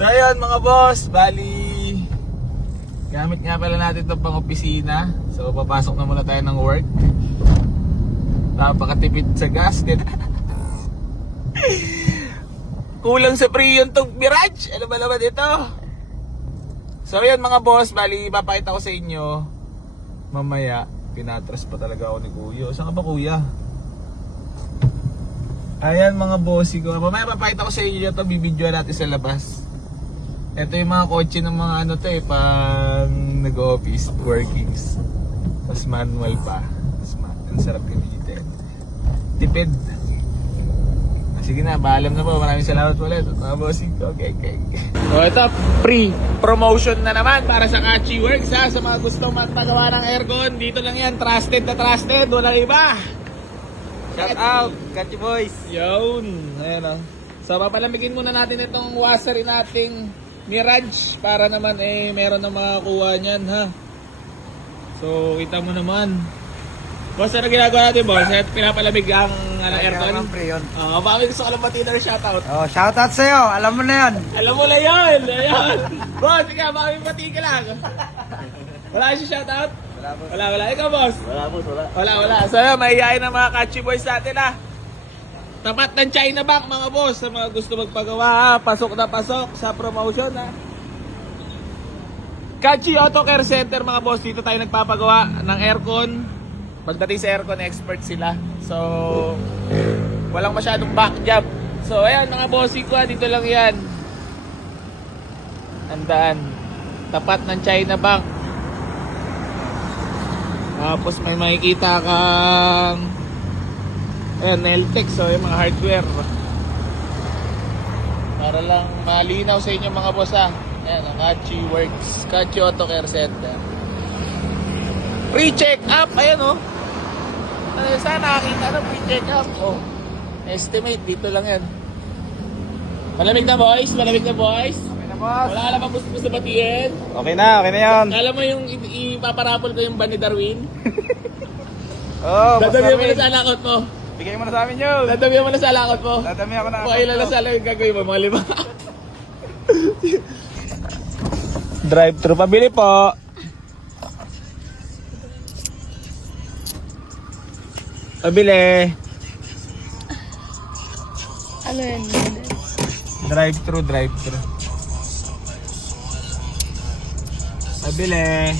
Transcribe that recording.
So ayun mga boss, bali gamit nga pala natin itong pang opisina. So papasok na muna tayo ng work. Napakatipid sa gasket. Kulang sa Prion tong Mirage. Ano ba naman ito? So ayun mga boss, bali papakita ko sa inyo mamaya. Pinatras pa talaga ako ni Kuya. Saan ka ba Kuya? Ayan mga bossy ko. Mamaya papakita ko sa inyo ito. Bibidyoan natin sa labas. Ito yung mga kotse ng mga ano to eh, pang nag-office workings. Mas manual pa. Ang sarap gamitin. Tipid. Sige na, paalam na po. Maraming salamat ulit. Mga bossing ko. Okay. So ito, pre-promotion na naman para sa Kachi Works ha. Sa mga gustong magpagawa ng aircon, dito lang yan. Trusted na trusted. Walang iba. Shout out, Kachi Boys. Yun. Ayan o. So papalamigin muna natin itong washery nating Mirage para naman eh meron na makakuha niyan ha. So kita mo naman. Boss, ano ginagawa natin boss? Pinapalamig ang aircon? Baka may gusto ka lang batiin na shoutout. Shout out sa'yo, alam mo na yan. Alam mo na yun. Ayan. Boss, ikaw baka may batiin ka lang. Wala siya shoutout? Wala. Ikaw boss? Wala. So yun, maiyain ang mga Kachi Boys natin ha. Tapat ng China Bank mga boss. Sa mga gusto magpagawa ha. Pasok na pasok sa promotion ha. Kachi Auto Care Center mga boss. Dito tayo nagpapagawa ng aircon. Pagdating sa aircon, expert sila. So, walang masyadong back job. So, ayan mga bossing ko, dito lang yan. Tandaan. Tapat ng China Bank. Tapos may makikita kang ayan, Neltex. So, yung mga hardware. Para lang malinaw sa inyo mga boss ha. Ayan, ang Kachi Works. Kachi Auto Care Center. Pre-check up, ayan o. Saan nakakita ng pre-check up? Estimate, dito lang yan. Malamig na boys? Okay na boss. Wala ka na bang gusto batiin? Okay na yan. Alam mo yung ipaparapol ko yung ban ni Darwin? Boss Dadamihan mo na Darwin. sa alakot mo. Bigay mo na sa amin yun. Dadamihan mo na sa alakot mo. Dadamihan ko na. O ilan na sa alakot yung gagawin mo? Mga 5. Drive-thru, pabili po. Pabili. Ano yan? Drive-thru. Pabili.